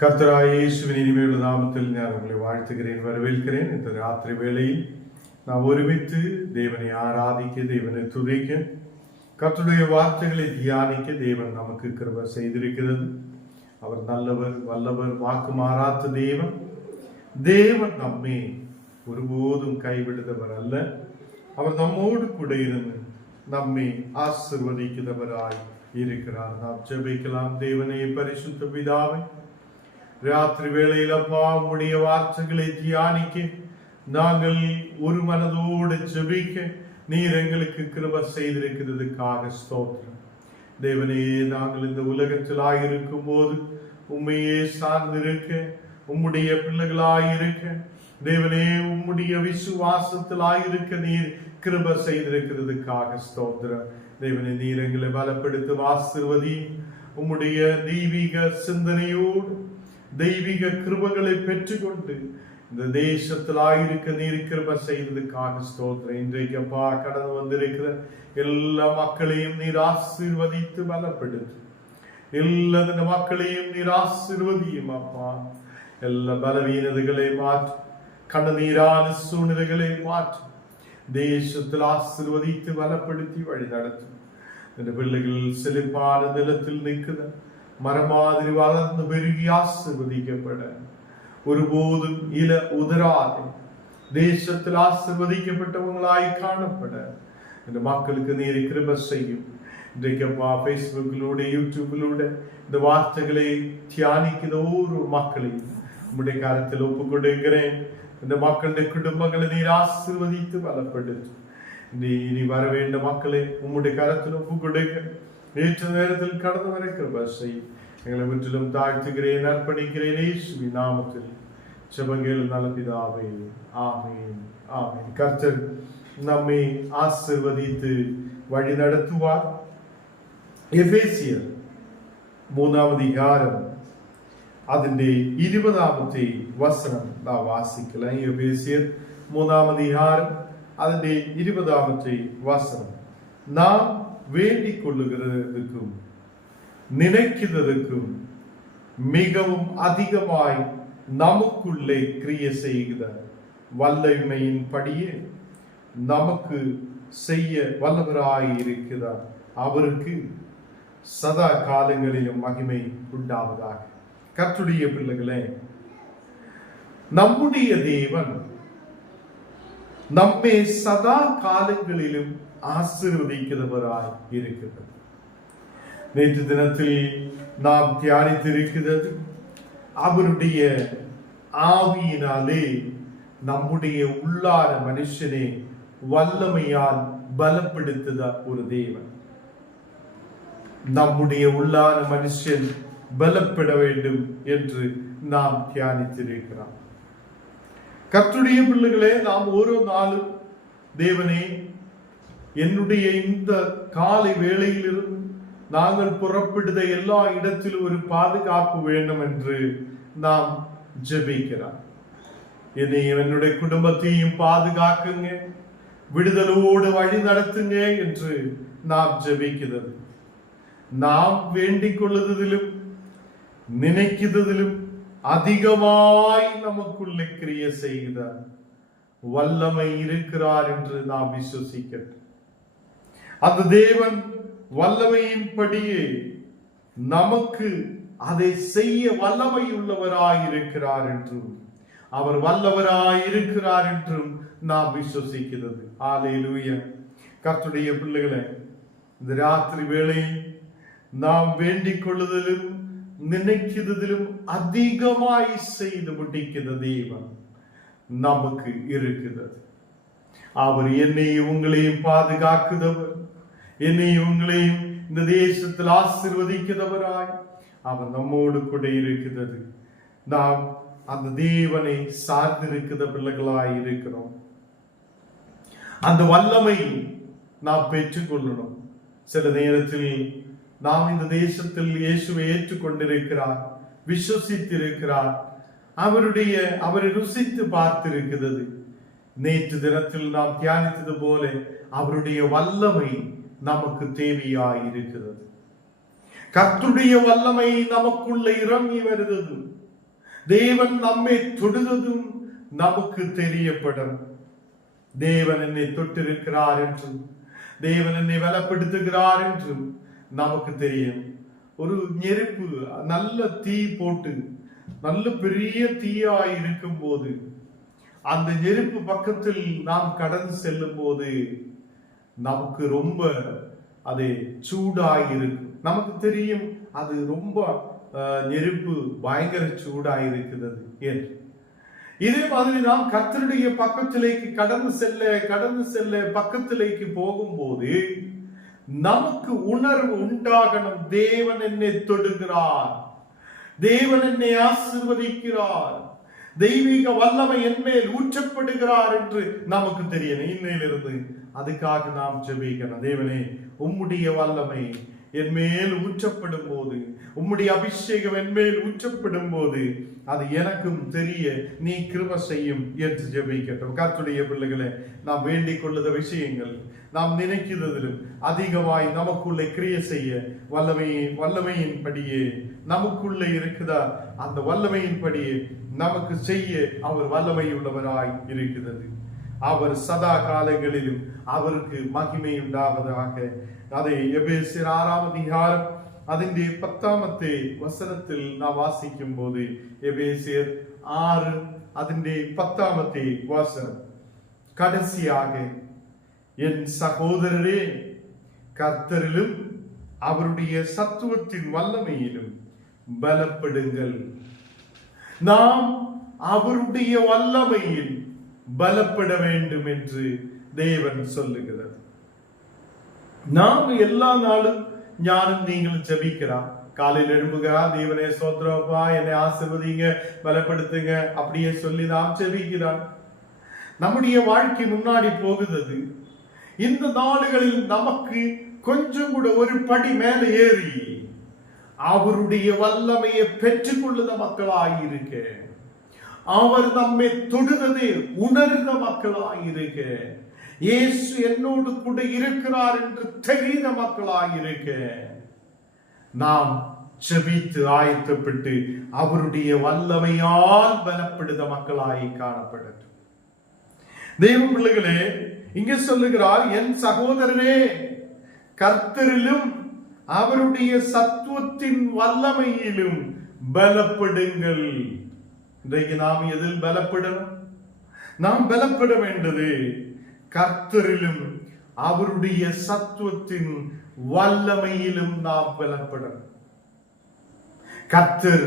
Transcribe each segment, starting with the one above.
கர்த்தராகிய இயேசுவின் இனிமையுள்ள நாமத்தில் நான் உங்களை வாழ்த்துகிறேன், வரவேற்கிறேன். இந்த ராத்திரி வேளையில் நாம் ஒருமித்து தேவனை ஆராதிக்க, தேவனை துதிக்க, கர்த்தருடைய வார்த்தைகளை தியானிக்க தேவன் நமக்கு கிருபை செய்திருக்கிறது. அவர் நல்லவர், வல்லவர், வாக்கு மாறாத தேவன். தேவன் நம்மை ஒருபோதும் கைவிடுதவர் அல்ல. அவர் நம்மோடு கூட இருந்து நம்மை ஆசீர்வதிக்கிறவராய் இருக்கிறார். நாம் ஜெபிக்கலாம். தேவனே, பரிசுத்த பிதாவே, ராத்திரி வேளையில் அப்பா உம்முடைய வார்த்தைகளை தியானிக்க, நாங்கள் ஒரு மனதோடு ஜெபிக்க நீர் எங்களுக்கு கிருபை செய்திருக்கிறதுக்காக ஸ்தோத்திரம். தேவனே, நாங்கள் இந்த உலகத்தில் ஆயிருக்கும் போது உம்மையே சார்ந்திருக்க, உம்முடைய பிள்ளைகளாயிருக்க, தேவனே உம்முடைய விசுவாசத்தில் ஆயிருக்க நீர் கிருபை செய்திருக்கிறதுக்காக ஸ்தோத்திரம். தேவனே, நீர் எங்களை பலப்படுத்தும், ஆசீர்வதி. உம்முடைய தெய்வீக சிந்தனையோடு தெய்வீக கிருபைகளை பெற்றுக்கொண்டு இந்த தேசத்தில் ஆயிருக்க நீர் கிருபை செய்ததுக்காக ஸ்தோத்திரம். இன்றைக்கு அப்பா கடந்து வந்திருக்கிற எல்லா மக்களையும் நீர் ஆசீர்வதித்து பலப்படுத்து. எல்லா மக்களையும் நீர் ஆசீர்வதியும் அப்பா. எல்லா பலவீனதைகளை மாற்று, கண்ணீரான சூழ்நிலைகளை மாற்று. தேசத்தில் ஆசீர்வதித்து பலப்படுத்தி வழி நடத்தும். இந்த பிள்ளைகள் செழிப்பான நிலத்தில் நிற்குத மரமாதிரி வளர்ந்து பெருகி ஆசீர்வதிக்கப்பட, ஒருபோதும் இல உதராது தேசத்தில் ஆசீர்வதிக்கப்பட்டவங்களாய் காணப்பட இந்த மக்களுக்கு நீர் கிருபை செய்யும். இன்றைக்கு அப்பா பேஸ்புக்கிலூட, யூடியூபிலூட இந்த வார்த்தைகளை தியானிக்கிற ஒவ்வொரு மக்களையும் உம்முடைய கருத்தில் ஒப்பு கொடுக்கிறேன். இந்த மக்களுடைய குடும்பங்களை நீர் ஆசீர்வதித்து பலப்படுத்தும். இனி வர வேண்ட மக்களை உம்முடைய கருத்தில் ஒப்பு கொடுக்க, ஏற்ற நேரத்தில் கடந்து வர கிருபை செய்யும். எங்களை முற்றிலும் தாழ்த்துகிறேன், அர்ப்பணிக்கிறேன் இயேசுவின் நாமத்தில் ஜெபங்கள் நல்ல பிதாவே, ஆமென், ஆமென். கர்த்தர் நம்மை ஆசீர்வதித்து வழி நடத்துவார். எபேசியர் 3 அதிகாரம் അതിന്റെ 20 വചനം നാം വാസിக்கலாம். എഫേസ്യർ 3 அதிகாரம் അതിന്റെ 20 വചനം. நாம் வேண்டிக் கொள்ளுகிறதுக்கும் நினைக்கிறதுக்கும் மிகவும் அதிகமாய் நமக்குள்ளே கிரியை செய்கிற வல்லமையின் படியே நமக்கு செய்ய வல்லவராய் இருக்கிறார். அவருக்கு சதா காலங்களிலும் மகிமை உண்டாவதாக. கர்த்தருடைய பிள்ளைகளே, நம்முடைய தேவன் நம்மை சதா காலங்களிலும் ஆசீர்வதிக்கிறவராய் இருக்கிறது. நேற்று தினத்தில் நாம் தியானித்திருக்கிறது, அவருடைய ஆவியினாலே நம்முடைய உள்ளார மனுஷனை வல்லமையால் பலப்படுத்துத ஒரு தேவன். நம்முடைய உள்ளார மனுஷன் பலப்பட வேண்டும் என்று நாம் தியானித்திருக்கிறோம். கர்த்தருடைய பிள்ளைகளே, நாம் ஓரோ நாளும் தேவனே, என்னுடைய இந்த காலை வேளையிலிருந்து நாங்கள் புறப்படுத எல்லா இடத்திலும் ஒரு பாதுகாப்பு வேண்டும் என்று நாம் ஜெபிக்கிறோம். என்னையும் என்னுடைய குடும்பத்தையும் பாதுகாக்குங்க, விடுதலோடு வழி நடத்துங்க என்று நாம் ஜெபிக்கிறது. நாம் வேண்டிக் கொள்ளுவதிலும் நினைக்கிறதிலும் அதிகமாய் நமக்குள்ளே கிரியை செய்கிறார் வல்லமை இருக்கிறார் என்று நாம் விசுவசிக்கிறோம். அந்த தேவன் வல்லமையின் படியே நமக்கு அதை செய்ய வல்லமை உள்ளவராய் இருக்கிறார் என்றும், அவர் வல்லவராய் இருக்கிறார் என்றும் நாம் விசுவசிக்கிறது. ஹல்லேலூயா. கர்த்தருடைய பிள்ளைகளே, இந்த ராத்திரி வேளையில் நாம் வேண்டிக் கொள்ளுதலும் நினைக்கிறதிலும் அதிகமாய் செய்து முடிக்கிற தேவன் நமக்கு இருக்கிறது. அவர் என்னையும் உங்களையும் பாதுகாக்குதவர், என்னையும் உங்களையும் இந்த தேசத்தில் ஆசீர்வதிக்கிறவராய் அவர் நம்மோடு கூட இருக்கிறது. நாம் அந்த தேவனை சார்ந்திருக்கிற பிள்ளைகளாய் இருக்கிறோம். அந்த வல்லமை நாம் பெற்றுக்கொள்ளணும். சில நேரத்தில் நாம் இந்த தேசத்தில் இயேசுவை ஏற்றுக்கொண்டிருக்கிறார், விசுவசித்திருக்கிறார், அவரை ருசித்து பார்த்திருக்கிறது. நேற்று தினத்தில் நாம் தியானித்தது போல அவருடைய வல்லமை நமக்கு தேவையாய் இருக்கிறது. கர்த்தருடைய வல்லமை நமக்குள்ள இறங்கி வருகிறது. தேவன் நம்மை தொடுவதும் நமக்கு தெரியப்படும். தேவன் என்னை தொட்டிருக்கிறார் என்றும் தேவன் என்னை பலப்படுத்துகிறார் என்றும் நமக்கு தெரியும். ஒரு நெருப்பு நல்ல தீ போட்டு நல்ல பெரிய தீயாய் இருக்கும் போது அந்த நெருப்பு பக்கத்தில் நாம் கடந்து செல்லும் போது நமக்கு ரொம்ப அது சூடாய் இருக்கும். நமக்கு தெரியும் அது ரொம்ப நெருப்பு பயங்கர சூடாய் இருக்கிறது என்று. இதே மாதிரி நாம் கர்த்தருடைய பக்கத்திலேக்கு கடந்து செல்ல பக்கத்திலேக்கு போகும்போது நமக்கு உணர்வு உண்டாகணும். தேவன் என்னை தொடுகிறார், தேவன் என்னை ஆசீர்வதிக்கிறார், தெய்வீக வல்லமை என்மேல் ஊற்றப்படுகிறார் என்று நமக்கு தெரியணும். இன்னையிலிருந்து அதுக்காக நாம் ஜெபிக்கணும். தேவனே, உம்முடைய வல்லமை என்மேல் ஊற்றப்படும் போது, உம்முடைய அபிஷேகம் என்மேல் ஊற்றப்படும் போது அது எனக்கும் தெரிய நீ கிருபை செய்யும் என்று ஜெபிக்கட்டும். கர்த்தருடைய பிள்ளைகளை, நாம் வேண்டிக் கொள்ளுத விஷயங்கள் நாம் நினைக்கிறதிலும் அதிகமாய் நமக்குள்ளே கிரியை செய்ய வல்லமையின் படியே நமக்குள்ளே இருக்குதா, அந்த வல்லமையின் படியே நமக்கு செய்ய அவர் வல்லமை உள்ளவராய் இருக்கிறது. அவர் சதா காலங்களிலும் அவருக்கு மகிமை உண்டாவதாக. அதை எபேசியர் 6ஆம் அதிகாரம் അതിന്റെ 10ാമത്തെ വസനത്തിൽ നാം വാസിക്കും പോது എബേസിയർ 6 അതിന്റെ 10ാമത്തെ വസനം, கடைசியாக என் சகோதரரே, கர்த்தரிலும் அவருடைய சத்துவத்தின் வல்லமையிலும் பலப்படுங்கள். நாம் அவருடைய வல்லமையில் பலப்பட வேண்டும் என்று தேவன் சொல்லுகிறார். நாம் எல்லா நாளும் ஞானம் நீங்களும் ஜெபிக்கிறான். காலையில் எழும்புகிறா, தேவனே ஸ்தோத்திரப்பா, என்னை ஆசீர்வதிங்க, பலப்படுத்துங்க அப்படியே சொல்லி நாம் ஜெபிக்கிறான். நம்முடைய வாழ்க்கை முன்னாடி போகுது. இந்த நாடுகளில் நமக்கு கொஞ்சம் கூட ஒரு படி மேல ஏறி அவருடைய வல்லமையை பெற்றுக் கொள்ளுத மக்களாயிருக்க, அவர் நம்மை தொடுவதை உணர்ந்த மக்களாயிருக்க, இயேசு என்னோடு கூட இருக்கிறார் என்று தெரிந்த மக்களாயிருக்க, நாம் ஜெபித்து ஆயத்தப்பட்டு அவருடைய வல்லமையால் பலப்படுத மக்களாய் காணப்படட்டும். தேவ பிள்ளைகளே, இங்கே சொல்லுகிறார், என் சகோதரரே, கர்த்தரிலும் அவருடைய சத்துவத்தின் வல்லமையிலும் பலப்படுங்கள். இன்றைக்கு நாம் எதில் பலப்படணும்? நாம் பலப்பட வேண்டது கர்த்தரிலும் அவருடைய சத்துவத்தின் வல்லமையிலும் நாம் பலப்படணும். கர்த்தர்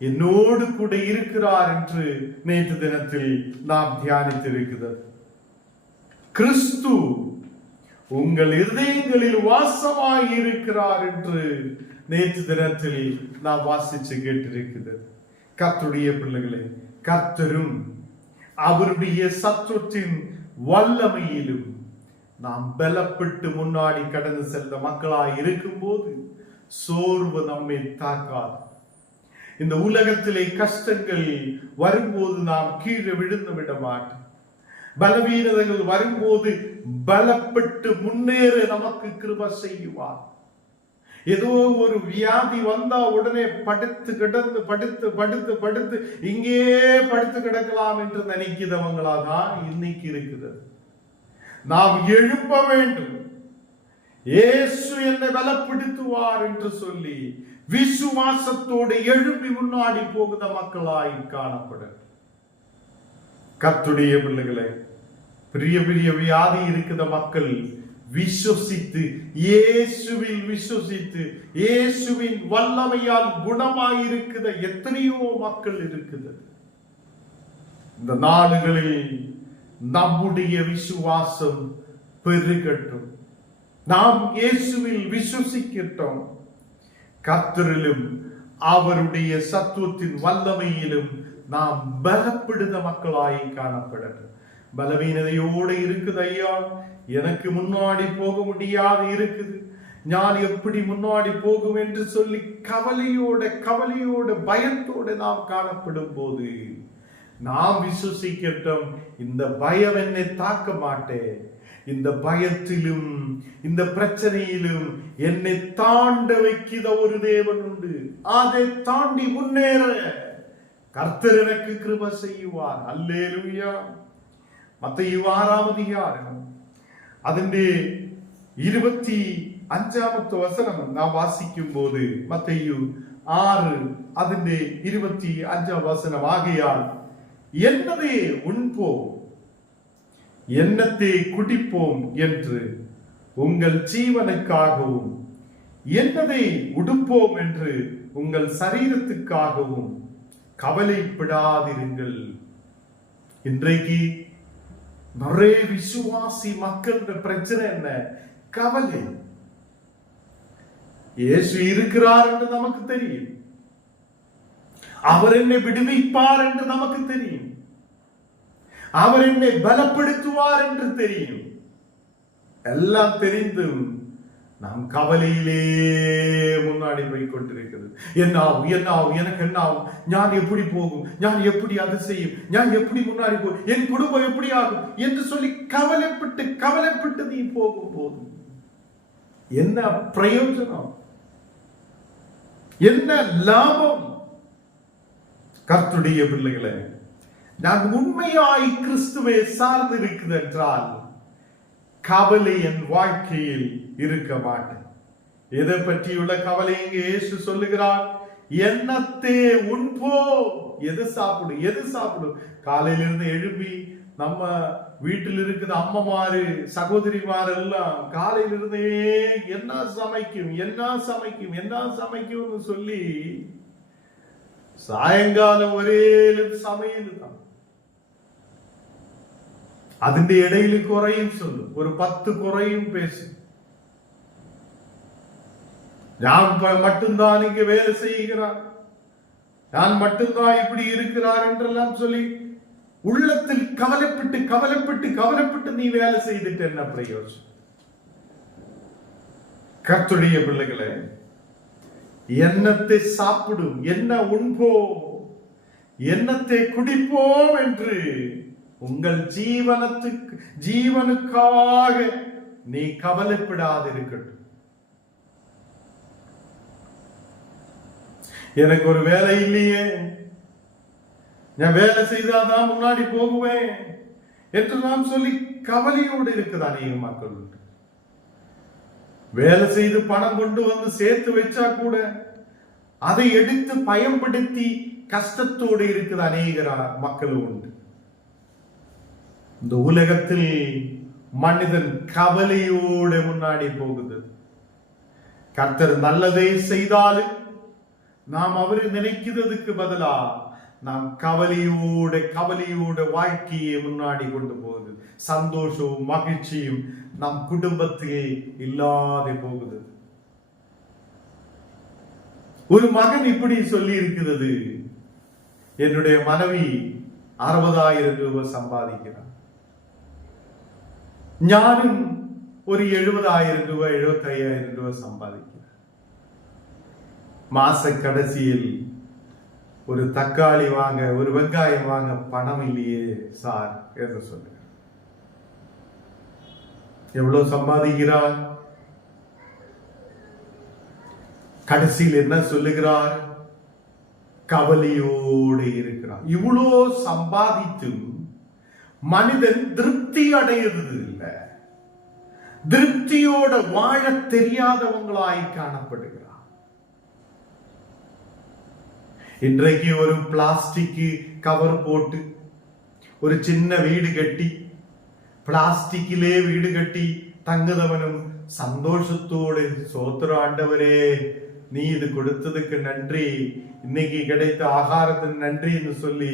என்னோடு கூட இருக்கிறார் என்று நேற்று தினத்தில் நாம் தியானித்திருக்கிறது. கிறிஸ்து உங்கள் இருதயங்களில் வாசமாய் இருக்கிறார் என்று நேற்று தினத்தில் நாம் வாசிச்சு கேட்டிருக்கிறது. கர்த்தருடைய பிள்ளைகளே, கர்த்தரும் அவருடைய சத்துவத்தின் வல்லமையிலும் நாம் பலப்பட்டு முன்னாடி கடந்து செல்ல மக்களாய் இருக்கும் போது சோர்வு நம்மை தாக்காது. இந்த உலகத்திலே கஷ்டங்கள் வரும்போது நாம் கீழே விழுந்து விட மாட்டோம். பலவீனங்கள் வரும்போது பலப்பட்டு முன்னேற நமக்கு கிருபை செய்வார். ஏதோ ஒரு வியாதி வந்தா உடனே படுத்து படுத்து இங்கே படுத்து கிடக்கலாம் என்று நினைக்கிறவங்களா தான் இன்னைக்கு இருக்குது. நாம் எழுப்ப வேண்டும். இயேசு என்னை பலப்படுத்துவார் என்று சொல்லி விசுவாசத்தோடு எழுப்பி முன்னாடி போகுத மக்களாய் காணப்படும். கர்த்தருடைய பிள்ளைகளே, பெரிய பெரிய வியாதி இருக்கிற மக்கள் விசுவசித்து, இயேசுவில் விசுவசித்து, இயேசுவின் வல்லமையால் குணமாயிருக்கிற எத்தனையோ மக்கள் இருக்குது. இந்த நாடுகளில் நம்முடைய விசுவாசம் பெருகட்டும். நாம் இயேசுவில் விசுவசிக்கட்டும். கர்த்தரிலும் அவருடைய சத்துவத்தின் வல்லமையிலும் நாம் பலப்படுத மக்களாய் காணப்படட்டும். பலவீனதையோடு இருக்குது, ஐயா எனக்கு முன்னாடி போக முடியாது இருக்குது, நான் எப்படி முன்னாடி போகும் என்று சொல்லி கவலையோட பயத்தோட நாம் காணப்படும் போது நாம் விசுவசிக்கட்டும், இந்த பயம் என்னை தாக்க மாட்டேன். இந்த பயத்திலும் இந்த பிரச்சனையிலும் என்னை தாண்ட வைக்கிற ஒரு தேவன் உண்டு. அதை தாண்டி முன்னேற கர்த்தர் எனக்கு கிருபை செய்வார். அல்லேலூயா. மத்தேயு 6-ാം അധ്യായം അതിന്റെ 25-ാമത്തെ വചനം നാം വാസിക്കുമ്പോൾ, മത്തയ്യു 6 അതിന്റെ 25-ാം വചനം, ஆகையால் என்னதை உண்போம் என்னத்தை குடிப்போம் என்று உங்கள் ஜீவனுக்காகவும் என்னதை உடுப்போம் என்று உங்கள் சரீரத்துக்காகவும் கவலைப்படாதிருங்கள். இன்றைக்கு நிறைய விசுவாசி மக்களோட பிரச்சனை என்ன? கவலை. இயேசு இருக்கிறார் என்று நமக்கு தெரியும், அவர் என்னை விடுவிப்பார் என்று நமக்கு தெரியும், அவர் என்னை பலப்படுத்துவார் என்று தெரியும். எல்லாம் தெரிந்தும் நாம் கவலையிலே முன்னாடி போய் கொண்டிருக்கிறது. என்னாகும் என்னாகும், எனக்கு என்னாகும், ஞான் எப்படி போகும், ஞான் எப்படி அது செய்யும், ஞான் எப்படி முன்னாடி போகும், என் குடும்பம் எப்படி ஆகும் என்று சொல்லி கவலைப்பட்டு கவலைப்பட்டு நீ போகும் போதும் என்ன பிரயோஜனம், என்ன லாபம்? கர்த்தருடைய பிள்ளைகளே, நான் உண்மையாய் கிறிஸ்துவை சார்ந்து இருக்குது என்றால் கவலை என் வாழ்க்கையில் இருக்க மாட்டேன். எதை பற்றியுள்ள கவலை? இங்கே இயேசு சொல்லுகிறார், என்னத்தே உண்போ, எது சாப்பிடு, எது சாப்பிடு. காலையிலிருந்து எழுப்பி நம்ம வீட்டில் இருக்கிற அம்மமாரு சகோதரிமார் எல்லாம் காலையிலிருந்தே என்ன சமைக்கும் என்ன சமைக்கும் என்ன சமைக்கும்னு சொல்லி சாயங்காலம் ஒரே சமையல் தான். അതിന്റെ ഇടയിൽ കുറയും ചൊല്ലും, ഒരു 10 കുറയും பேசும். நான் மட்டும்தான் இங்க வேலை செய்கிறார், நான் மட்டும்தான் இப்படி இருக்கிறார் என்றெல்லாம் சொல்லி உள்ளத்தில் கவலைப்பட்டு கவலைப்பட்டு கவலைப்பட்டு நீ வேலை செய்துட்டு என்ன பிரயோஜனம்? கர்த்தருடைய பிள்ளைகளே, என்னத்தை சாப்பிடும், என்ன உண்போம், என்னத்தை குடிப்போம் என்று உங்கள் ஜீவனுக்காக நீ கவலைப்படாதிருக்கட்டும். எனக்கு ஒரு வேலை இல்லையே, நான் வேலை செய்தாதான் முன்னாடி போகுவேன் என்று நாம் சொல்லி கவலையோடு இருக்குது அநேக மக்கள். வேலை செய்து பணம் கொண்டு வந்து சேர்த்து வச்சா கூட அதை எடுத்து பயன்படுத்தி கஷ்டத்தோடு இருக்குது அநேக மக்கள் உண்டு. இந்த உலகத்தில் மனிதன் கவலையோடு முன்னாடி போகுது. கர்த்தர் நல்லதை செய்தாலும் நாம் அவரை நினைக்கிறதுக்கு பதிலா நாம் கவலையோட வாழ்க்கையை முன்னாடி கொண்டு போகுது. சந்தோஷமும் மகிழ்ச்சியும் நம் குடும்பத்தையே இல்லாத போகுது. ஒரு மகன் இப்படி சொல்லி இருக்கிறது, என்னுடைய மனைவி 60,000 ரூபாய் சம்பாதிக்கிறார், ஞானும் ஒரு 70,000 ரூபாய் 75,000 ரூபாய் சம்பாதிக்கிறார். மாச கடைசியில் ஒரு தக்காளி வாங்க, ஒரு வெங்காயம் வாங்க பணம் இல்லையே சார் என்று சொல்லுங்க. எவ்வளவு சம்பாதிக்கிறார்? கடைசியில் என்ன சொல்லுகிறார்? கவலையோடு இருக்கிறார். இவ்வளோ சம்பாதித்தும் மனிதன் திருப்தி அடையிறது இல்லை, திருப்தியோட வாழ தெரியாதவங்களாய் காணப்படுகிறார். இன்றைக்கு ஒரு பிளாஸ்டிக் கவர் போட்டு ஒரு சின்ன வீடு கட்டி, பிளாஸ்டிக்கிலே வீடு கட்டி தங்குதவனும் சந்தோஷத்தோடு சோத்திர ஆண்டவரே நீ இது கொடுத்ததுக்கு நன்றி, இன்னைக்கு கிடைத்த ஆகாரத்தின் நன்றின்னு சொல்லி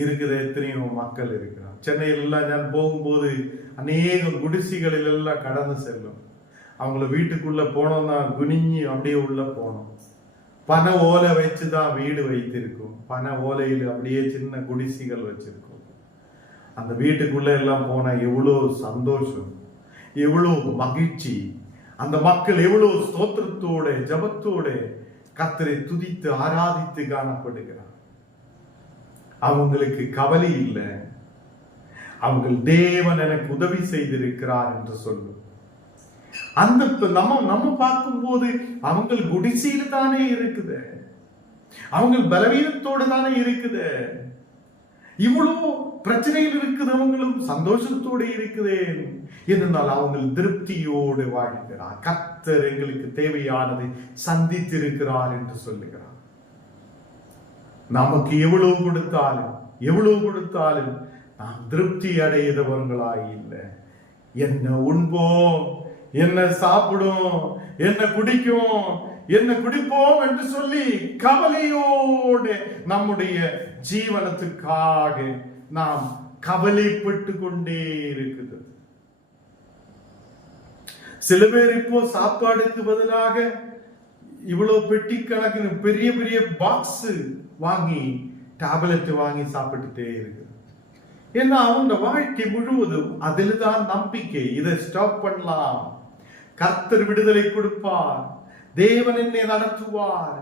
இருக்குது எத்தனையோ மக்கள் இருக்கிறார். சென்னையில் எல்லாம் நான் போகும்போது அநேக குடிசைகளில் எல்லாம் கடந்து செல்லும். அவங்கள வீட்டுக்குள்ள போனோம்னா குனிஞ்சி அப்படியே உள்ள போனோம். பனை ஓலை வச்சுதான் வீடு வைத்திருக்கும், பனை ஓலையில் அப்படியே சின்ன குடிசைகள் வச்சிருக்கும். அந்த வீட்டுக்குள்ள எல்லாம் போனா எவ்வளவு சந்தோஷம், எவ்வளவு மகிழ்ச்சி, அந்த மக்கள் எவ்வளவு ஸ்தோத்திரத்தோட ஜபத்தோட கர்த்தரை துதித்து ஆராதித்து காணப்படுகிறார். அவங்களுக்கு கவலை இல்லை, அவங்கள் தேவன் எனக்கு உதவி செய்திருக்கிறார் என்று சொல்லும். அந்த நம்ம பார்க்கும் போது அவங்க குடிசையில் தானே இருக்குது. அவங்க பலவீனத்தோடு தானே இருக்குது. இவ்வளவு பிரச்சனையில் இருக்கிறவங்களும் சந்தோஷத்தோடு இருக்குதேன் என்றால் அவங்க திருப்தியோடு வாழ்கிறார். கர்த்தர் எங்களுக்கு தேவையானதை சந்தித்திருக்கிறார் என்று சொல்லுகிறார். நமக்கு எவ்வளவு கொடுத்தாலும் நாம் திருப்தி அடையதவர்களாய் இல்லை. என்ன உண்போம், என்ன சாப்பிடும், என்ன குடிக்கும், என்ன குடிப்போம் என்று சொல்லி கவலையோடு நம்முடைய ஜீவனத்துக்காக நாம் கவலைப்பட்டு கொண்டே இருக்குது. சில பேர் இப்போ சாப்பாடுக்கு பதிலாக இவ்வளவு பெட்டி கணக்கு பெரிய பெரிய பாக்ஸ் வாங்கி டேப்லெட் வாங்கி சாப்பிட்டுட்டே இருக்கு. ஏன்னா அவங்க வாழ்க்கை முழுவதும் அதில் தான் நம்பிக்கை. இதை ஸ்டாப் பண்ணலாம், கர்த்தர் விடுதலை கொடுப்பார், தேவன் என்னை நடத்துவார்,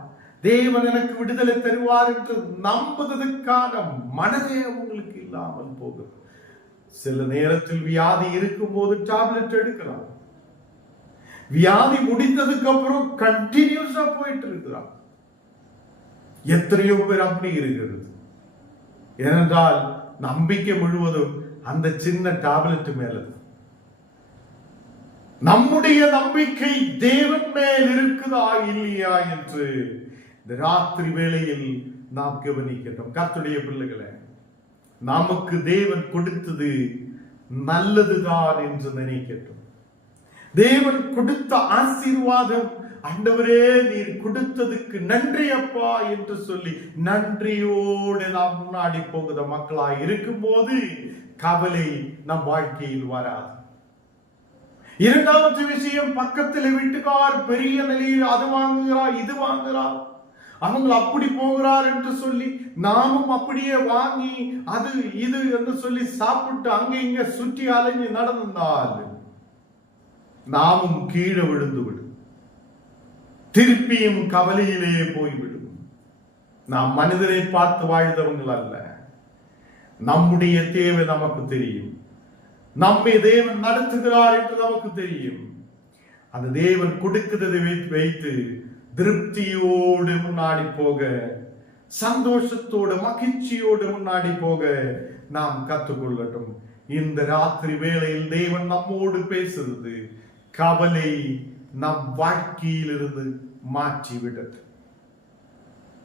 தேவன் எனக்கு விடுதலை தருவார் என்று நம்புவதற்கான மனதே உங்களுக்கு இல்லாமல் போகும். சில நேரத்தில் வியாதி இருக்கும் போது டேப்லெட் எடுக்கலாம், வியாதி முடிந்ததுக்கு அப்புறம் கண்டினியூஸா போயிட்டு இருக்கிறார். எத்தனையோ பேர் அப்படி இருக்கிறது. ஏனென்றால் நம்பிக்கை முழுவதும் அந்த சின்ன டேப்லெட் மேல. நம்முடைய நம்பிக்கை தேவன் மேல் இருக்குதா இல்லையா என்று இந்த ராத்திரி வேளையில் நாம் கவனிக்கின்றோம். கர்த்தருடைய பிள்ளைகளே, நமக்கு தேவன் கொடுத்தது நல்லதுதான் என்று நினைக்கின்றோம். தேவன் கொடுத்த ஆசீர்வாதம், ஆண்டவரே நீர் கொடுத்ததுக்கு நன்றி அப்பா என்று சொல்லி நன்றியோடு நாம் முன்னாடி போகிற மக்களாய் இருக்கும் போது கவலை நம் வாழ்க்கையில் வராது. இரண்டாவது விஷயம், பக்கத்தில் வீட்டுக்கார் பெரிய நிலையில் அது வாங்குகிறார் இது வாங்குகிறார், அவங்க அப்படி போகிறார் என்று சொல்லி நாமும் அப்படியே வாங்கி அது இது என்று சொல்லி சாப்பிட்டு அங்க இங்க சுற்றி அலைஞ்சு நடந்தால் நாமும் கீழே விழுந்து விடும், திருப்பியும் கவலையிலே போய்விடும். நாம் மனிதரை பார்த்து வாழ்ந்தவங்கள் அல்ல. நம்முடைய தேவை நமக்கு தெரியும், நம்மை தேவன் நடத்துகிறார் என்று நமக்கு தெரியும். அந்த தேவன் கொடுக்கிறதை வைத்து திருப்தியோடு முன்னாடி போக, சந்தோஷத்தோடு மகிழ்ச்சியோடு முன்னாடி போக நாம் கற்றுக்கொள்ளட்டும். இந்த ராத்திரி வேளையில் தேவன் நம்மோடு பேசுறது கவலை நம் வாழ்க்கையில் இருந்து மாற்றிவிட்டது.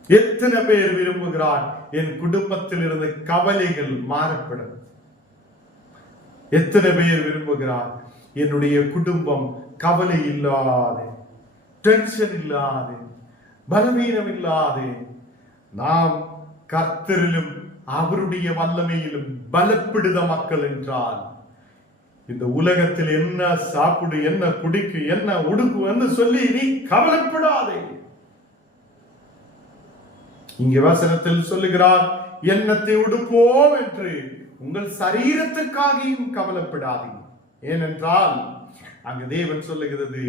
எத்தனை பேர் விரும்புகிறார் என் குடும்பத்தில் இருந்து கவலைகள் மாறப்படும்? எத்தனை பேர் விரும்புகிறார் என்னுடைய குடும்பம் கவலை இல்லாத, டென்ஷன் இல்லாத, பலவீனம் இல்லாத, நாம் கர்த்தரிலும் அவருடைய வல்லமையிலும் பலப்படுத மக்கள் என்றால் இந்த உலகத்தில் என்ன சாப்பிடு, என்ன குடிக்கு, என்ன உடுக்கு என்று சொல்லி நீ கவலைப்படாதே. இங்கே வசனத்தில் சொல்லுகிறார், எண்ணத்தை உடுப்போம் என்று உங்கள் சரீரத்துக்காகவும் கவலைப்படாதீங்க. ஏனென்றால் அங்கு தேவன் சொல்லுகிறது,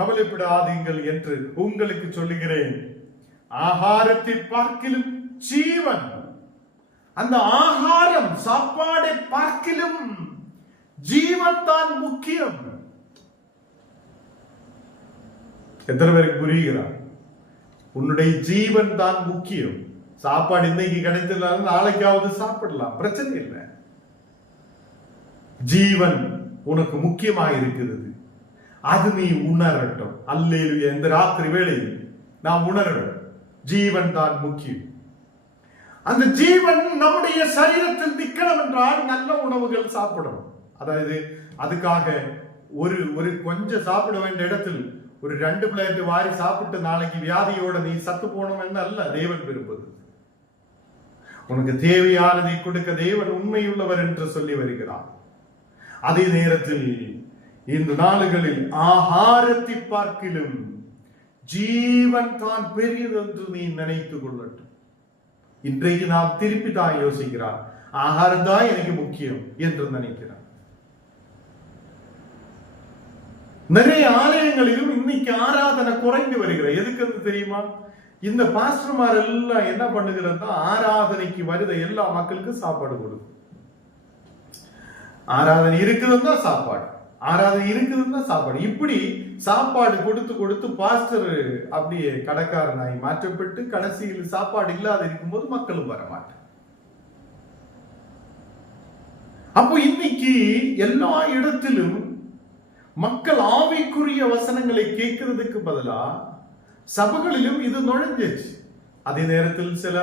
கவலைப்படாதீங்கள் என்று உங்களுக்கு சொல்லுகிறேன். ஆகாரத்தை பார்க்கிலும் ஜீவன், அந்த ஆகாரம் சாப்பாடை பார்க்கிலும் ஜீவன் தான் முக்கியம். எத்தனை பேருக்கு புரிகிறார்? உன்னுடைய ஜீவன் தான் முக்கியம். சாப்பாடு இன்னைக்கு கிடைத்ததுனால நாளைக்காவது சாப்பிடலாம், பிரச்சனை இல்லை. ஜீவன் உனக்கு முக்கியமாக இருக்கிறது, அது நீ உணரட்டும். அல்லேலூயா. இந்த ராத்திரி வேளையில் நாம் உணரணும், ஜீவன் தான் முக்கியம். அந்த ஜீவன் நம்முடைய சரீரத்தில் நிற்கணும் என்றால் நல்ல உணவுகள் சாப்பிடணும். அதாவது அதுக்காக ஒரு கொஞ்சம் சாப்பிட வேண்டிய இடத்தில் ஒரு 2 பிளேட் வாரி சாப்பிட்டு நாளைக்கு வியாதியோட நீ சத்து போனோம் என்று அல்ல தேவன் விரும்புவது. உனக்கு தேவையானதை கொடுக்க தேவன் உண்மையுள்ளவர் என்று சொல்லி வருகிறார். அதே நேரத்தில் இந்த நாளுகளில் ஆகாரத்தை பார்க்கிலும் ஜீவன் தான் பெரியது என்று நீ நினைத்துக் கொள்ளட்டும். இன்றைக்கு நாம் திருப்பி தான் யோசிக்கிறார், ஆகாரம் தான் எனக்கு முக்கியம் என்று நினைக்கிறார். நிறைய ஆலயங்களிலும் இன்னைக்கு ஆராதனை குறைந்து வருகிறது. எதுக்கு தெரியுமா? இந்த பாஸ்டர்மார் எல்லாம் என்ன பண்ணுகிறதா, ஆராதனைக்கு வருத எல்லா மக்களுக்கும் சாப்பாடு கொடுக்கும். ஆராதனை இருக்குதுன்னா சாப்பாடு, ஆராதனை இருக்குதுன்னா சாப்பாடு. இப்படி சாப்பாடு கொடுத்து கொடுத்து பாஸ்டர் அப்படியே கடைக்காரனாய் மாற்றப்பட்டு கடைசியில் சாப்பாடு இல்லாத இருக்கும்போது மக்களும் வர மாட்டாங்க. அப்போ இன்னைக்கு எல்லா இடத்திலும் மக்கள் ஆவிக்குரிய வசனங்களை கேட்கறதுக்கு பதிலா சபைகளிலும் இது நுழைஞ்சிச்சு. அதே நேரத்தில் சில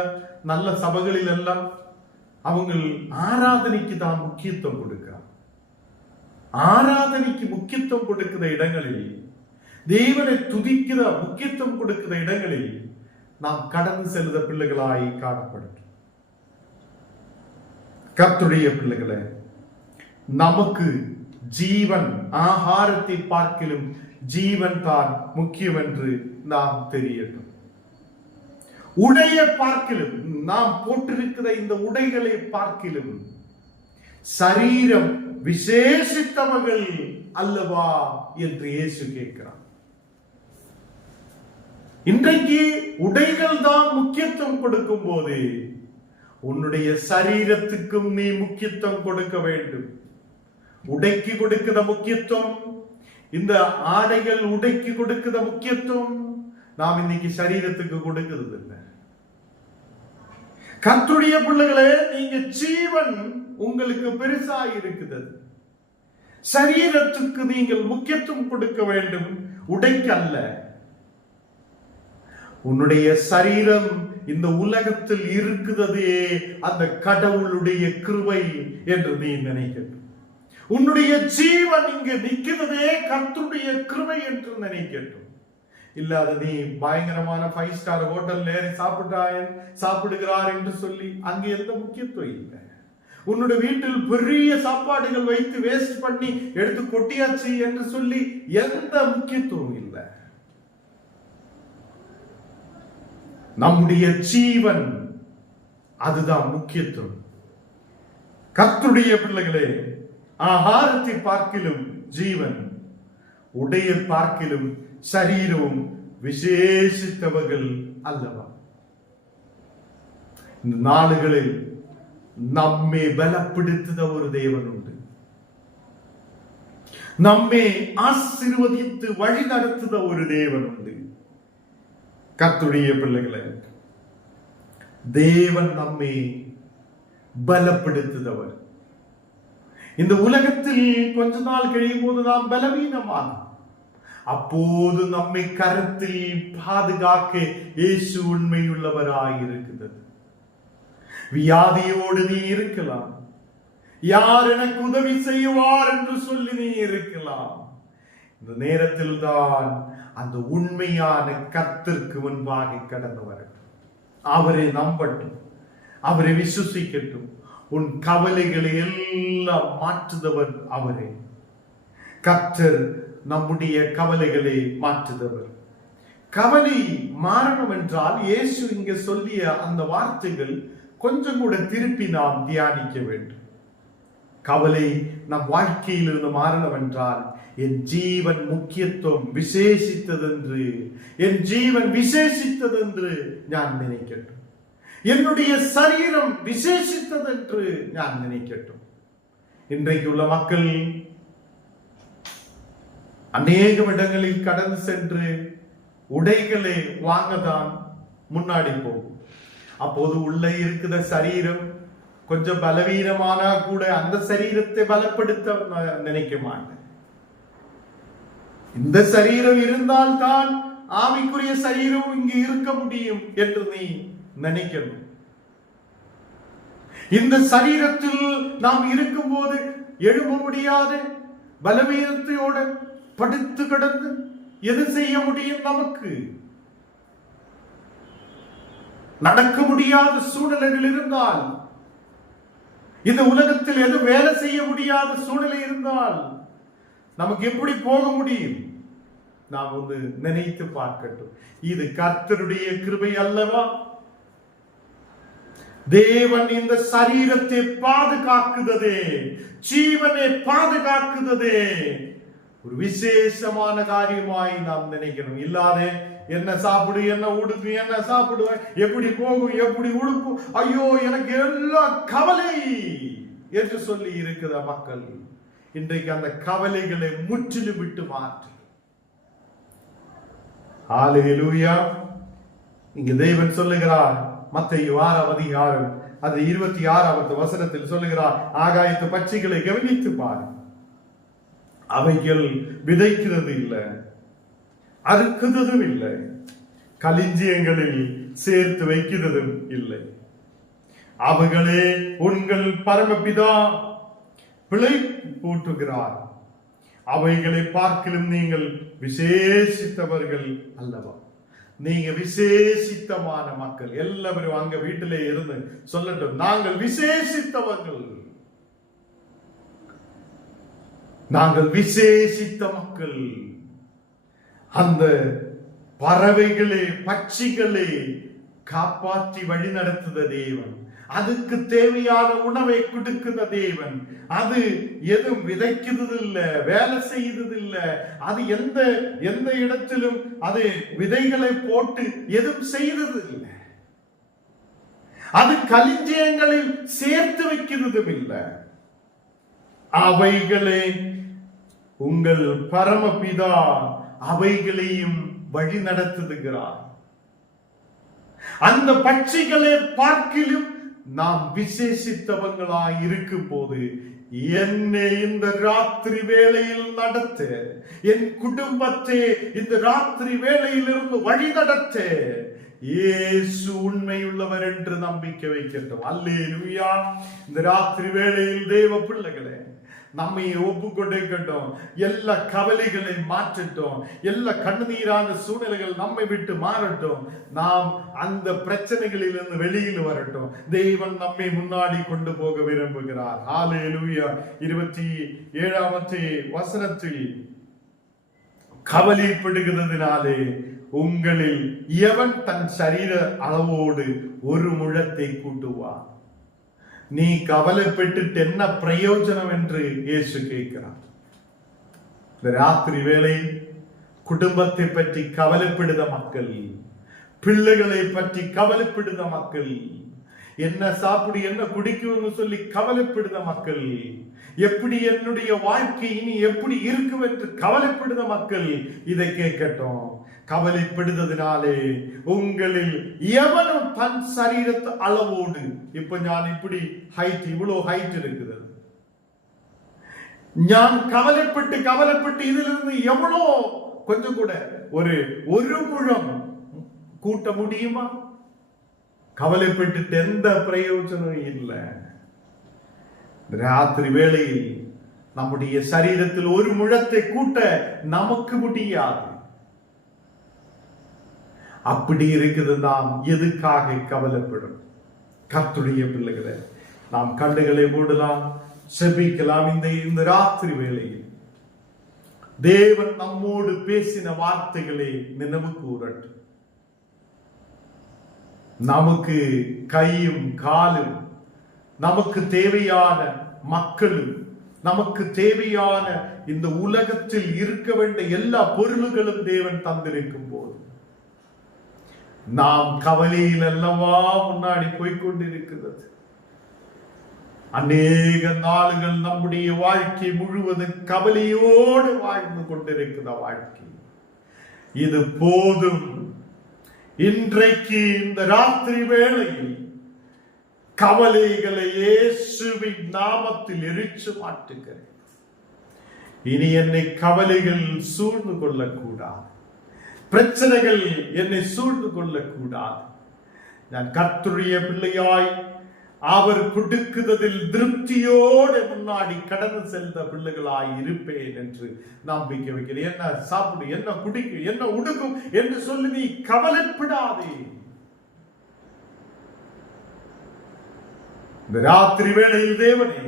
நல்ல சபைகளில் எல்லாம் அவங்க ஆராதனைக்கு தான் முக்கியத்துவம் கொடுக்கிறார். ஆராதனைக்கு முக்கியத்துவம் கொடுக்கிற இடங்களில், தேவனை துதிக்கிற முக்கியத்துவம் கொடுக்கிற இடங்களில் நாம் கடந்து செல்லுத பிள்ளைகளாய் காணப்படும். கர்த்தருடைய பிள்ளைகளே, நமக்கு ஜீவன் ஆகாரத்தை பார்க்கிலும் ஜீவன் தான் முக்கியம் என்று நாம் தெரியட்டும். உடைய பார்க்கிலும், நாம் போட்டிருக்கிற இந்த உடைகளை பார்க்கிலும் சரீரம் விசேஷித்தவர்கள் அல்லவா என்று இயேசு கேட்கிறார். இன்றைக்கு உடைகள் தான் முக்கியத்துவம் கொடுக்கும் போது உன்னுடைய சரீரத்துக்கும் நீ முக்கியத்துவம் கொடுக்க வேண்டும். உடைக்கு கொடுக்கிற முக்கியத்துவம், இந்த ஆடைகள் உடைக்கு கொடுக்கிற முக்கியத்துவம் நாம் இன்னைக்கு சரீரத்துக்கு கொடுக்கிறது இல்லை. கர்த்தருடைய பிள்ளைகளே, நீங்க ஜீவன் உங்களுக்கு பெருசாய் இருக்குது. சரீரத்துக்கு நீங்கள் முக்கியத்துவம் கொடுக்க வேண்டும், உடைக்கு அல்ல. உன்னுடைய சரீரம் இந்த உலகத்தில் இருக்குதே அந்த கடவுளுடைய கிருபை என்று நீ நினைக்கணும். உன்னுடைய ஜீவன் இங்கு நிற்கிறதே கர்த்தருடைய கிருபை என்று நினைக்கட்டும். இல்லாத நீ பயங்கரமான 5 ஸ்டார் ஹோட்டல்ல சாப்பிடுகிறார் என்று சொல்லி அங்கே எந்த முக்கியத்துவம் இல்லை. உன்னுடைய வீட்டில் பெரிய சாப்பாடுகள் வைத்து வேஸ்ட் பண்ணி எடுத்து கொட்டியாச்சு என்று சொல்லி எந்த முக்கியத்துவம் இல்லை. நம்முடைய ஜீவன் அதுதான் முக்கியத்துவம். கர்த்தருடைய பிள்ளைகளே, ஆகாரத்தை பார்க்கிலும் ஜீவன், உடைய பார்க்கிலும் சரீரமும் விசேஷித்தவர்கள் அல்லவா. இந்த நாளுகளில் நம்மை பலப்படுத்துத ஒரு தேவன் உண்டு. நம்மை ஆசீர்வதித்து வழி நடத்துத ஒரு தேவன் உண்டு. கர்த்தருடைய பிள்ளைகளே, தேவன் நம்மை பலப்படுத்துதவர். இந்த உலகத்தில் கொஞ்ச நாள் கழியும் போது நாம் பலவீனமாகும். அப்போது நம்மை கரத்தில் பாதுகாக்க இயேசு உண்மையுள்ளவராயிருக்கிறது. வியாதியோடு நீ இருக்கலாம், யார் எனக்கு உதவி செய்வார் என்று சொல்லி நீ இருக்கலாம். இந்த நேரத்தில் தான் அந்த உண்மையான கர்த்தருக்கு முன்பாக கடந்து வரட்டும். அவரை நம்பட்டும், அவரை விசுவாசிக்கட்டும். உன் கவலைகளை எல்லாம் மாற்றுதவர் அவரே. கர்த்தர் நம்முடைய கவலைகளை மாற்றுதவர். கவலை மாறணும் என்றால் இயேசு இங்க சொல்லிய அந்த வார்த்தைகள் கொஞ்சம் கூட திருப்பி நாம் தியானிக்க வேண்டும். கவலை நம் வாழ்க்கையில் இருந்து மாறணும் என்றால் என் ஜீவன் முக்கியத்துவம் விசேஷித்ததென்று, என் ஜீவன் விசேஷித்ததென்று நான் நினைக்கட்டும். என்னுடைய சரீரம் விசேஷித்ததென்று நான் நினைக்கட்டும். இன்றைக்கு உள்ள மக்கள் அநேக இடங்களில் கடந்து சென்று உடைகளை வாங்கதான் முன்னாடி போகும். அப்போது உள்ள இருக்கிற சரீரம் கொஞ்சம் பலவீனமானா கூட அந்த சரீரத்தை பலப்படுத்த நினைக்க மாட்டேன். இந்த சரீரம் இருந்தால் தான் ஆவிக்குரிய சரீரம் இங்கு இருக்க முடியும் என்று நீ நினைக்கணும். இந்த சரீரத்தில் நாம் இருக்கும் போது எழும்ப முடியாத பலவீனத்தையோட படுத்து கிடந்து எது செய்ய முடியும்? நமக்கு நடக்க முடியாத சூழ்நிலைகள் இருந்தால், இந்த உலகத்தில் எது வேலை செய்ய முடியாத சூழ்நிலை இருந்தால் நமக்கு எப்படி போக முடியும்? நாம் வந்து நினைத்து பார்க்கட்டும். இது கர்த்தருடைய கிருபை அல்லவா? தேவன் இந்த சரீரத்தை பாதுகாக்குதே, ஜீவனை பாதுகாக்குதே ஒரு விசேஷமான காரியமாய் நாம் நினைக்கணும். இல்லாத என்ன சாப்பிடு, என்ன உடுப்பு, என்ன சாப்பிடுவேன், எப்படி போகும், எப்படி உடுக்கும், ஐயோ எனக்கு எல்லாம் கவலை என்று சொல்லி இருக்கிற மக்கள் இன்றைக்கு அந்த கவலைகளை முற்றிலும் விட்டு மாற்று. ஹல்லேலூயா. இங்கு தேவன் சொல்லுகிறார், மத்தேயு 6ஆம் அதிகாரம் அது 26வது வசனத்தில் சொல்லுகிறார், ஆகாயத்து பட்சிகளை கவனித்து பார், அவைகள் விதைக்கிறது இல்லை, அறுக்குறதும் இல்லை, களஞ்சியங்களில் சேர்த்து வைக்கிறதும் இல்லை, அவைகளே உங்கள் பரமபிதா பிழை போற்றுகிறார். அவைகளை பார்க்கலும் நீங்கள் விசேஷித்தவர்கள் அல்லவா? நீங்க விசேஷித்தமான மக்கள். எல்லாரும் அங்க வீட்டிலே இருந்து சொல்லட்டும், நாங்கள் விசேஷித்தவர்கள், நாங்கள் விசேஷித்த மக்கள். அந்த பறவைகளே பட்சிகளே காப்பாற்றி வழி நடத்துத தேவன், அதுக்கு தேவையான உணவை கொடுக்கிற தேவன். அது எதுவும் விதைக்கிறது இல்லை, வேலை செய்யறது இல்லை, அது எந்த இடத்திலும் அது விதைகளை போட்டு எதுவும் செய்யறது இல்லை, அது களஞ்சியங்களில் சேர்த்து வைக்கிறதும் இல்லை. அவைகளே உங்கள் பரமபிதா அவைகளையும் வழி நடத்துகிறார். அந்த பட்சிகளை பார்க்கிலும் நாம் விசேஷித்தவங்களாய் இருக்கும் போது என்னை இந்த ராத்திரி வேளையில் நடத்த, என் குடும்பத்தை இந்த ராத்திரி வேளையிலிருந்து வழி நடத்த இயேசு உண்மையுள்ளவர் என்று நம்பிக்கை வைக்கட்டும். அல்லேலூயா. இந்த ராத்திரி வேளையில் தேவ பிள்ளைகளே, நம்மை ஒப்புக்கொண்டிருக்கட்டும். எல்லா கவலைகளை மாற்றட்டும், எல்லா கண்ணீரான சூழ்நிலைகள் நம்மை விட்டு மாறட்டும். நாம் அந்த பிரச்சனைகளில் இருந்து வெளியில் வரட்டும். தேவன் நம்மை முன்னாடி கொண்டு போக விரும்புகிறார். ஹல்லேலூயா. 27வது வசனத்தில், கவலைப்படுகிறதுனாலே உங்களில் எவன் தன் சரீர அளவோடு ஒரு முழத்தை கூட்டுவார்? நீ கவலைப்பட்டு என்ன பிரயோஜனம் என்று இயேசு கேட்கிறார். இந்த ராத்திரி வேளை குடும்பத்தை பற்றி கவலைப்படுத மக்கள், பிள்ளைகளை பற்றி கவலைப்படுத மக்கள், என்ன சாப்பிடு என்ன குடிக்கும்னு சொல்லி கவலைப்படுத மக்கள், எப்படி என்னுடைய வாழ்க்கை இனி எப்படி இருக்கும் என்று கவலைப்படுத மக்கள் இதை கேட்கட்டும். கவலைப்படுததினாலே உங்களில் எவனும் தன் சரீரத்து அளவோடு, இப்ப ஞான் இப்படி ஹைட், இவ்வளவு ஹைட் இருக்கிறது, ஞான் கவலைப்பட்டு இதிலிருந்து எவ்வளோ கொஞ்சம் கூட ஒரு முழம் கூட்ட முடியுமா? கவலைப்பட்டு எந்த பிரயோஜனம் இல்லை. ராத்திரி வேளையில் நம்முடைய சரீரத்தில் ஒரு முழத்தை கூட்ட நமக்கு முடியாது. அப்படி இருக்குது. நாம் எதுக்காக கவலைப்படும்? கர்த்தருடைய பிள்ளைகளை நாம் கண்ணுகளை மூடலாம், செபிக்கலாம். இந்த ராத்திரி வேளையில் தேவன் நம்மோடு பேசின வார்த்தைகளை நினைவு கூறட்டும். நமக்கு கையும் காலும், நமக்கு தேவையான மக்களும், நமக்கு தேவையான இந்த உலகத்தில் இருக்க வேண்டிய எல்லா பொருள்களும் தேவன் தந்திருக்கும் போது நாம் கவலையில் அல்லவா முன்னாடி போய்கொண்டிருக்கிறது. அநேக நாளுகள் நம்முடைய வாழ்க்கை முழுவதும் கவலையோடு வாழ்ந்து கொண்டிருக்கிற வாழ்க்கை. இது போதும். இன்றைக்கு இந்த ராத்திரி வேளையில் கவலைகளை இயேசுவின் நாமத்தில் எரிச்சு மாட்டுகிறேன். இனி என்னை கவலைகள் சூழ்ந்து கொள்ளக்கூடாது, பிரச்சனைகள் என்னை சூழ்ந்து கொள்ளக்கூடாது. நான் கர்த்தருடைய பிள்ளையாய் அவர் கொடுக்குதலில் திருப்தியோடு முன்னாடி கடந்து சென்ற பிள்ளைகளாய் இருப்பேன் என்று நம்பிக்கை வைக்கிறேன். என்ன சாப்பிடு, என்ன குடிக்கும், என்ன உடுக்கும் என்று சொல்லி நீ கவலைப்படாதே. இந்த ராத்திரி வேளையில் தேவனே,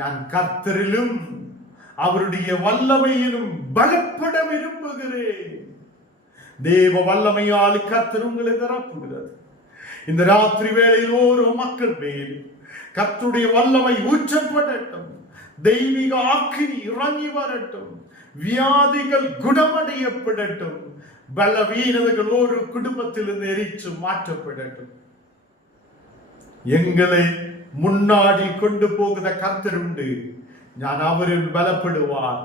நான் கர்த்தரிலும் அவருடைய வல்லமையிலும் பலப்பட விரும்புகிறேன். தேவ வல்லமையால் கர்த்தர் உங்களை தரப்புகிறது. இந்த ராத்திரி வேளையில் ஓரோ மக்கள் மேல் கர்த்தருடைய வல்லமை ஊற்றப்படட்டும். தெய்வீக ஆக்கினி இறங்கி வரட்டும். வியாதிகள் குணமடையப்படட்டும். பலவீனர்கள் ஒரு குடும்பத்திலிருந்து எரிச்சு மாற்றப்படட்டும். எங்களை முன்னாடி கொண்டு போகிற கர்த்தர் உண்டு. ഞാൻ അവരിൽ ബലപ്പെടുവാൻ,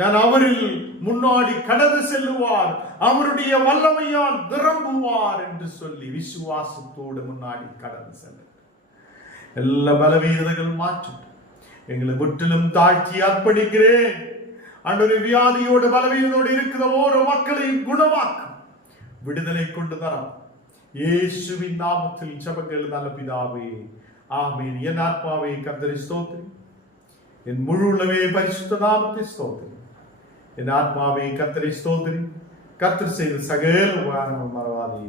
ഞാൻ അവരിൽ முன்னாடி கடந்து செல்லுவார், அவருடைய வல்லமையால் நிரம்புவார் என்று சொல்லி விசுவாசத்தோடு முன்னாடி கடந்து செல்ல எல்லா பலவீனங்கள் மாற்றும். எங்களை முற்றிலும் தாழ்த்தி அர்ப்பணிக்கிறேன். ஆண்டவரே, வியாதியோடு பலவீனத்தோடு இருக்கிற ஓரோ மக்களையும் குணமாக்கும், விடுதலை கொண்டு தரும். இயேசுவின் நாமத்தில் ஜெபங்கள் நல்ல பிதாவே, ஆமென். என் ஆத்மாவே கர்த்தரை ஸ்தோத்திரி, என் முழு உள்ளமே பரிசுத்த நாமத்தை ஸ்தோத்திரி. என் ஆத்மாவே கர்த்தரை ஸ்தோத்திரி, கர்த்தர் செய்த சகல உபகாரங்கள் மறவாதே.